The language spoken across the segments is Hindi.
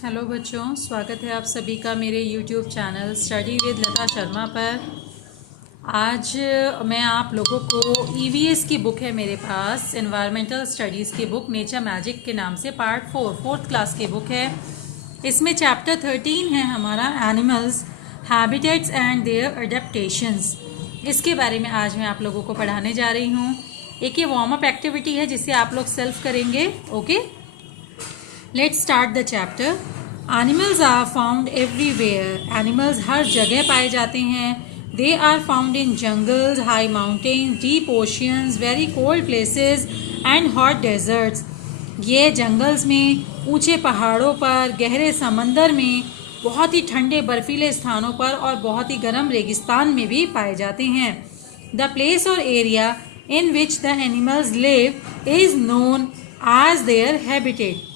हेलो बच्चों, स्वागत है आप सभी का मेरे यूट्यूब चैनल स्टडी विद लता शर्मा पर। आज मैं आप लोगों को ईवीएस की बुक है मेरे पास, एनवायरमेंटल स्टडीज़ की बुक नेचर मैजिक के नाम से पार्ट 4 क्लास की बुक है। इसमें चैप्टर 13 है हमारा animals, habitats and their adaptations. इसके बारे में आज मैं आप लोगों को पढ़ाने जा रही हूँ। एक ये वार्म अप एक्टिविटी है जिसे आप लोग सेल्फ करेंगे। Okay, let's start the chapter. Animals are found everywhere. Animals हर जगह पाए जाते हैं। They are found in jungles, high mountains, deep oceans, very cold places and hot deserts. ये जंगल्स में, ऊंचे पहाड़ों पर, गहरे समंदर में, बहुत ही ठंडे बर्फीले स्थानों पर और बहुत ही गर्म रेगिस्तान में भी पाए जाते हैं। द प्लेस और area in which the animals live is known as their habitat.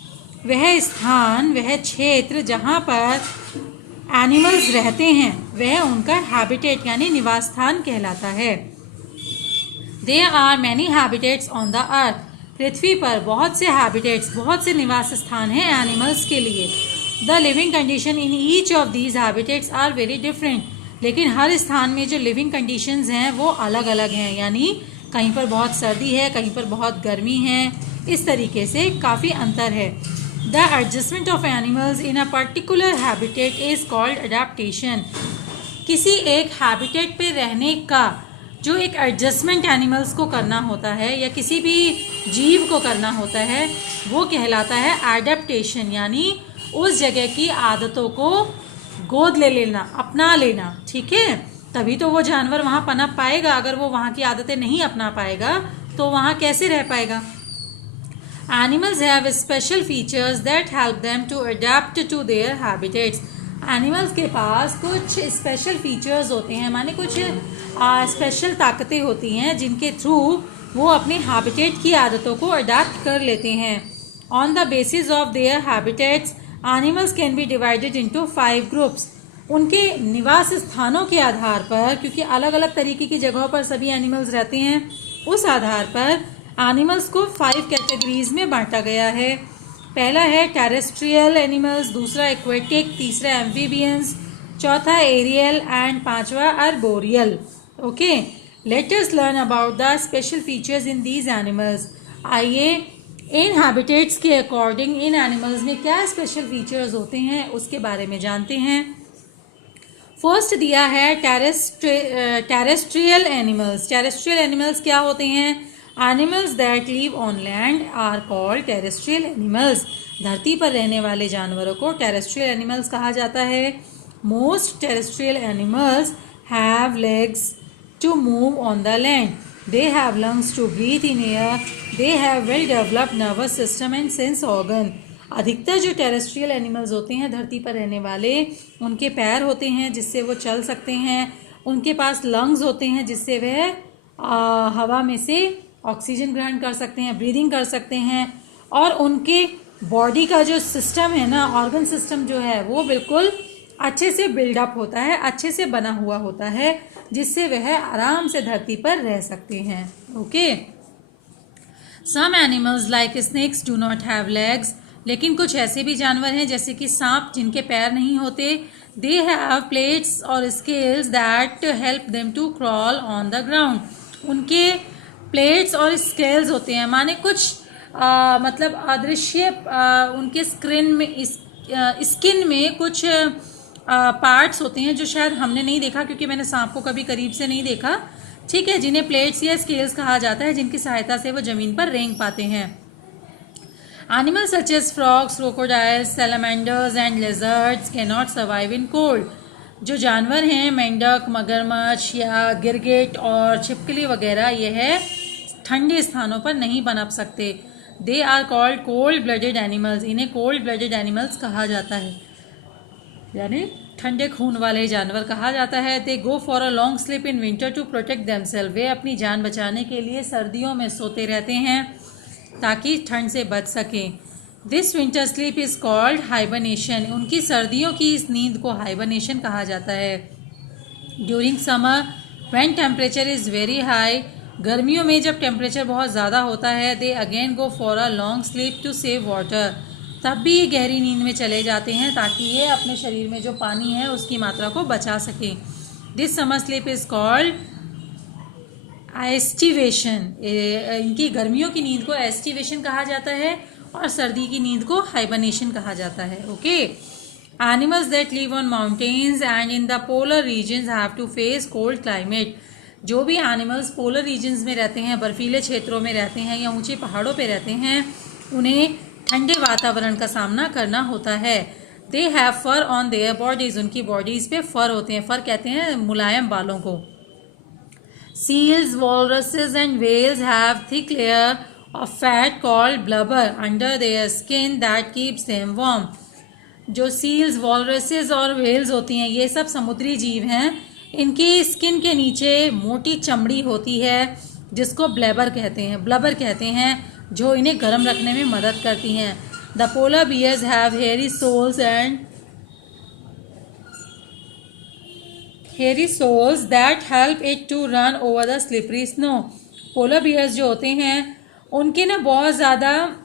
वह स्थान, वह क्षेत्र जहाँ पर एनिमल्स रहते हैं वह उनका हैबिटेट यानी निवास स्थान कहलाता है। There are many habitats on the earth. पृथ्वी पर बहुत से हैबिटेट्स, बहुत से निवास स्थान हैं एनिमल्स के लिए। The living condition in each of these habitats are very different. लेकिन हर स्थान में जो लिविंग कंडीशंस हैं वो अलग अलग हैं, यानी कहीं पर बहुत सर्दी है, कहीं पर बहुत गर्मी है, इस तरीके से काफ़ी अंतर है। The adjustment of animals in a particular habitat is called adaptation. किसी एक हैबिटेट पे रहने का जो एक एडजस्टमेंट एनिमल्स को करना होता है या किसी भी जीव को करना होता है वो कहलाता है एडेप्टेशन, यानी उस जगह की आदतों को गोद ले लेना, अपना लेना। ठीक है, तभी तो वो जानवर वहाँ पनप पाएगा। अगर वो वहाँ की आदतें नहीं अपना पाएगा तो वहाँ कैसे रह पाएगा। Animals have special features that help them to adapt to their habitats. Animals के पास कुछ स्पेशल फीचर्स होते हैं, माने कुछ स्पेशल ताकतें होती हैं जिनके थ्रू वो अपने हैबिटेट की आदतों को अडाप्ट कर लेते हैं। On the basis of their habitats, animals can be divided into 5 groups. उनके निवास स्थानों के आधार पर, क्योंकि अलग अलग तरीके की जगहों पर सभी एनिमल्स रहते हैं, उस आधार पर एनिमल्स को 5 कैटेगरीज में बांटा गया है। पहला है टेरेस्ट्रियल एनिमल्स, दूसरा एक्वेटिक, तीसरा एम्फीबियंस, चौथा एरियल एंड पांचवा arboreal. Okay, let us learn about the special features in these animals. आइए इन हैबिटेट्स के अकॉर्डिंग इन एनिमल्स में क्या स्पेशल फीचर्स होते हैं उसके बारे में जानते हैं। फर्स्ट दिया है टेरेस्ट्रियल एनिमल्स। टेरेस्ट्रियल एनिमल्स क्या होते हैं? Animals that live on land are called terrestrial animals. धरती पर रहने वाले जानवरों को टेरेस्ट्रियल एनिमल्स कहा जाता है। Most terrestrial animals have legs to move on the land, they have lungs to breathe in air, they have well developed nervous system and sense organ. अधिकतर जो टेरेस्ट्रियल एनिमल्स होते हैं धरती पर रहने वाले, उनके पैर होते हैं जिससे वो चल सकते हैं, उनके पास लंग्स होते हैं जिससे वह हवा में से ऑक्सीजन ग्रहण कर सकते हैं, ब्रीदिंग कर सकते हैं, और उनके बॉडी का जो सिस्टम है ना, ऑर्गन सिस्टम जो है वो बिल्कुल अच्छे से बिल्डअप होता है, अच्छे से बना हुआ होता है, जिससे वह आराम से धरती पर रह सकते हैं। Okay, some animals like snakes do not have legs. लेकिन कुछ ऐसे भी जानवर हैं जैसे कि सांप जिनके पैर नहीं होते। दे हैव प्लेट्स और scales that help them to crawl on the ground. उनके प्लेट्स और स्केल्स होते हैं, माने कुछ मतलब अदृश्य उनके स्किन में कुछ पार्ट्स होते हैं जो शायद हमने नहीं देखा, क्योंकि मैंने सांप को कभी करीब से नहीं देखा। ठीक है, जिन्हें प्लेट्स या स्केल्स कहा जाता है, जिनकी सहायता से वो जमीन पर रेंग पाते हैं। Animals such as frogs, crocodiles, salamanders and lizards can not survive in cold. जो जानवर हैं, मेंढक, मगरमच्छ या गिरगिट और छिपकली वगैरह, यह ठंडे स्थानों पर नहीं पनप सकते। They are called cold blooded animals. इन्हें कोल्ड ब्लडेड एनिमल्स कहा जाता है, यानी ठंडे खून वाले जानवर कहा जाता है। They go for a long sleep in winter to protect themselves. वे अपनी जान बचाने के लिए सर्दियों में सोते रहते हैं ताकि ठंड से बच सकें। This winter sleep is called hibernation. उनकी सर्दियों की इस नींद को हाइबरनेशन कहा जाता है। During summer when temperature is very high, गर्मियों में जब टेम्परेचर बहुत ज़्यादा होता है, they again go for a long sleep to save water. तब भी ये गहरी नींद में चले जाते हैं ताकि ये अपने शरीर में जो पानी है उसकी मात्रा को बचा सकें। This summer sleep is called aestivation. इनकी गर्मियों की नींद को एस्टिवेशन कहा जाता है और सर्दी की नींद को हाइबरनेशन कहा जाता है। Okay, animals that live on mountains and in the polar regions have to face cold climate. जो भी एनिमल्स पोलर रीजन्स में रहते हैं, बर्फीले क्षेत्रों में रहते हैं या ऊंचे पहाड़ों पे रहते हैं, उन्हें ठंडे वातावरण का सामना करना होता है। They have fur on their bodies. उनकी बॉडीज पे फर होते हैं। फर कहते हैं मुलायम बालों को। Seals, walruses and whales have thick layer of fat called blubber under their skin that keeps them warm. जो सील्स, वॉलरसेस और व्हेल्स होती हैं, ये सब समुद्री जीव हैं। इनकी स्किन के नीचे मोटी चमड़ी होती है जिसको ब्लबर कहते हैं, जो इन्हें गर्म रखने में मदद करती हैं। The polar bears have hairy soles that help it to run over the slippery snow. Polar bears जो होते हैं उनके ना बहुत ज़्यादा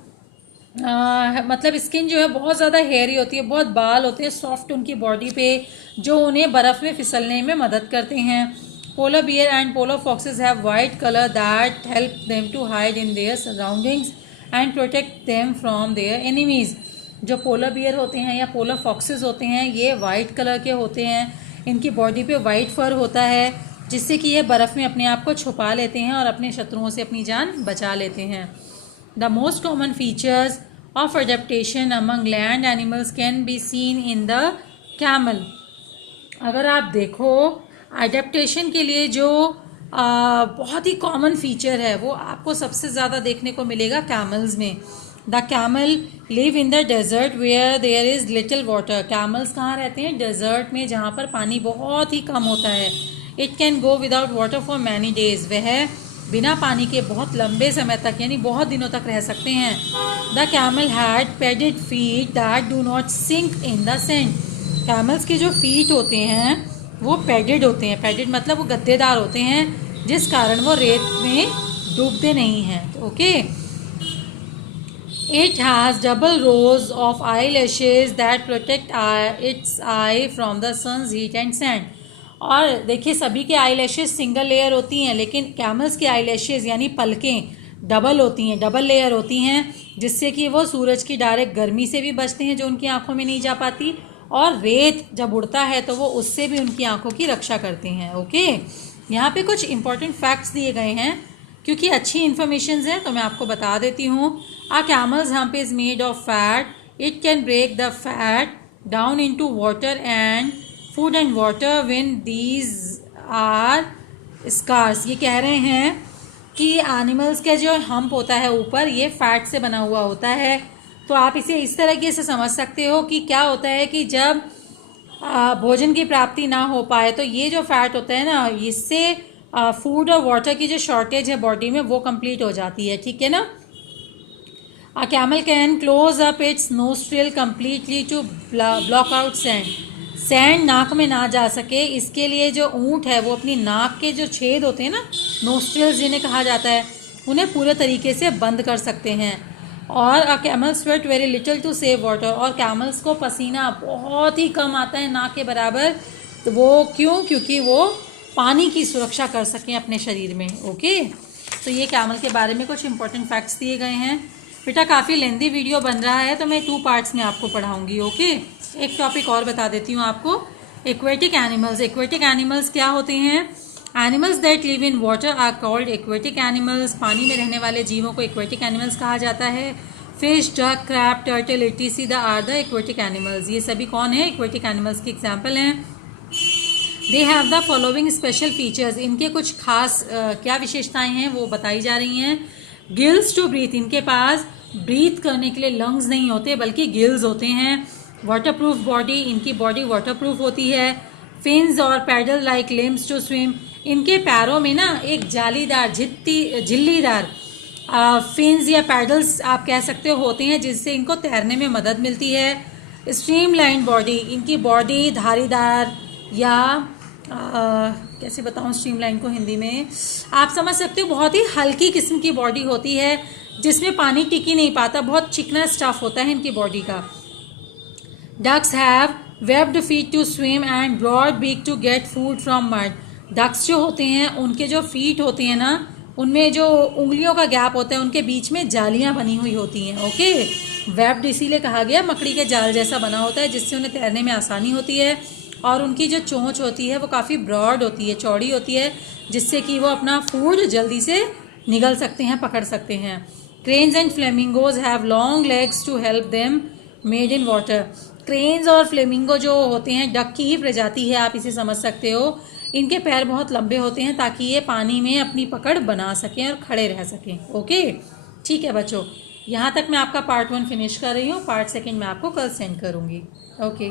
मतलब स्किन जो है बहुत ज़्यादा हेयरी होती है, बहुत बाल होते हैं सॉफ्ट उनकी बॉडी पे, जो उन्हें बर्फ़ में फिसलने में मदद करते हैं। Polar bear and polar foxes have white colour that help them to hide in their surroundings and protect them from their enemies. जो पोलर बियर होते हैं या पोलर फॉक्सेस होते हैं, ये वाइट कलर के होते हैं। इनकी बॉडी पे वाइट फर होता है जिससे कि ये बर्फ़ में अपने आप को छुपा लेते हैं और अपने शत्रुओं से अपनी जान बचा लेते हैं। The most common features of adaptation among land animals can be seen in the camel। अगर आप देखो एडेप्टेशन के लिए जो बहुत ही कॉमन फीचर है वो आपको सबसे ज़्यादा देखने को मिलेगा कैमल्स में। The camel live in the desert where there is little water. Camels कहाँ रहते हैं? डेजर्ट में, जहाँ पर पानी बहुत ही कम होता है। It can go without water for many days. वह बिना पानी के बहुत लंबे समय तक यानी बहुत दिनों तक रह सकते हैं। The camel had padded feet that do not sink in the sand. Camels के जो फीट होते हैं वो पैडेड होते हैं। पैडेड मतलब वो गद्देदार होते हैं जिस कारण वो रेत में डूबते नहीं हैं। Okay, it has double rows of eyelashes that protect its eye from the sun's heat and sand. और देखिए, सभी के आई लैशेज सिंगल लेयर होती हैं, लेकिन कैमल्स की आई लैशेज यानी पलकें डबल होती हैं, डबल लेयर होती हैं, जिससे कि वो सूरज की डायरेक्ट गर्मी से भी बचते हैं जो उनकी आंखों में नहीं जा पाती, और रेत जब उड़ता है तो वो उससे भी उनकी आंखों की रक्षा करते हैं। ओके, यहाँ पे कुछ इंपॉर्टेंट फैक्ट्स दिए गए हैं क्योंकि अच्छी इन्फॉर्मेशन है तो मैं आपको बता देती हूँ। A camel's hump is made of fat. It can break the fat down into water and food and water when these are scarce. ये कह रहे हैं कि एनिमल्स का जो हम्प होता है ऊपर, ये फैट से बना हुआ होता है। तो आप इसे इस तरीके से समझ सकते हो कि क्या होता है कि जब भोजन की प्राप्ति ना हो पाए तो ये जो फैट होता है ना, इससे फूड और वाटर की जो शॉर्टेज है बॉडी में वो कंप्लीट हो जाती है। ठीक है ना। A camel can close up its nostril completely to block out sand। Sand नाक में ना जा सके इसके लिए जो ऊँट है वो अपनी नाक के जो छेद होते हैं ना, नोस्ट्रिल्स जिन्हें कहा जाता है, उन्हें पूरे तरीके से बंद कर सकते हैं। और a camel sweat very little to save water. और कैमल्स को पसीना बहुत ही कम आता है, ना के बराबर। तो वो क्यों? क्योंकि वो पानी की सुरक्षा कर सकें अपने शरीर में। ओके, तो ये कैमल के बारे में कुछ इंपॉर्टेंट फैक्ट्स दिए गए हैं। बेटा काफ़ी लेंदी वीडियो बन रहा है तो मैं 2 पार्ट्स में आपको पढ़ाऊँगी। ओके, एक टॉपिक और बता देती हूँ आपको। Aquatic animals. एक्वेटिक एनिमल्स क्या होते हैं? Animals that live in water are called aquatic animals. पानी में रहने वाले जीवों को एक्वेटिक एनिमल्स कहा जाता है। Fish, duck, crab, turtle, etc are the aquatic animals. ये सभी कौन है? एक्वेटिक एनिमल्स की एग्जाम्पल हैं। They have the following special features. इनके कुछ खास क्या विशेषताएं हैं वो बताई जा रही हैं। Gills to breathe. इनके पास ब्रीथ करने के लिए लंग्स नहीं होते बल्कि गिल्स होते हैं। Waterproof body. इनकी बॉडी वाटरप्रूफ होती है। फिन्स और paddle like limbs to swim. इनके पैरों में ना एक जालीदार झिल्लीदार फिन्स या पैडल्स आप कह सकते हो होते हैं जिससे इनको तैरने में मदद मिलती है। Streamline body. इनकी बॉडी धारीदार या कैसे बताऊं स्ट्रीमलाइन को हिंदी में, आप समझ सकते हो बहुत ही हल्की किस्म की बॉडी होती है जिसमें पानी टिक ही नहीं पाता, बहुत चिकना स्टफ होता है इनकी बॉडी का। Ducks have webbed feet to swim and broad beak to get food from mud. Ducks जो होते हैं उनके जो फीट होते हैं ना, उनमें जो उंगलियों का गैप होता है उनके बीच में जालियां बनी हुई होती हैं। ओके, वेब्ड इसीलिए कहा गया, मकड़ी के जाल जैसा बना होता है जिससे उन्हें तैरने में आसानी होती है। और उनकी जो चोंच होती है वो काफ़ी ब्रॉड होती है, चौड़ी होती है, जिससे कि वो अपना फूड जल्दी से निगल सकते हैं, पकड़ सकते हैं। Cranes and flamingos have long legs to help them wade in water. Cranes और फ्लेमिंगो जो होते हैं डक की ही प्रजाति है, आप इसे समझ सकते हो। इनके पैर बहुत लंबे होते हैं ताकि ये पानी में अपनी पकड़ बना सकें और खड़े रह सकें। ओके, ठीक है बच्चों, यहाँ तक मैं आपका पार्ट 1 फिनिश कर रही हूँ। पार्ट 2 मैं आपको कल सेंड करूँगी। ओके।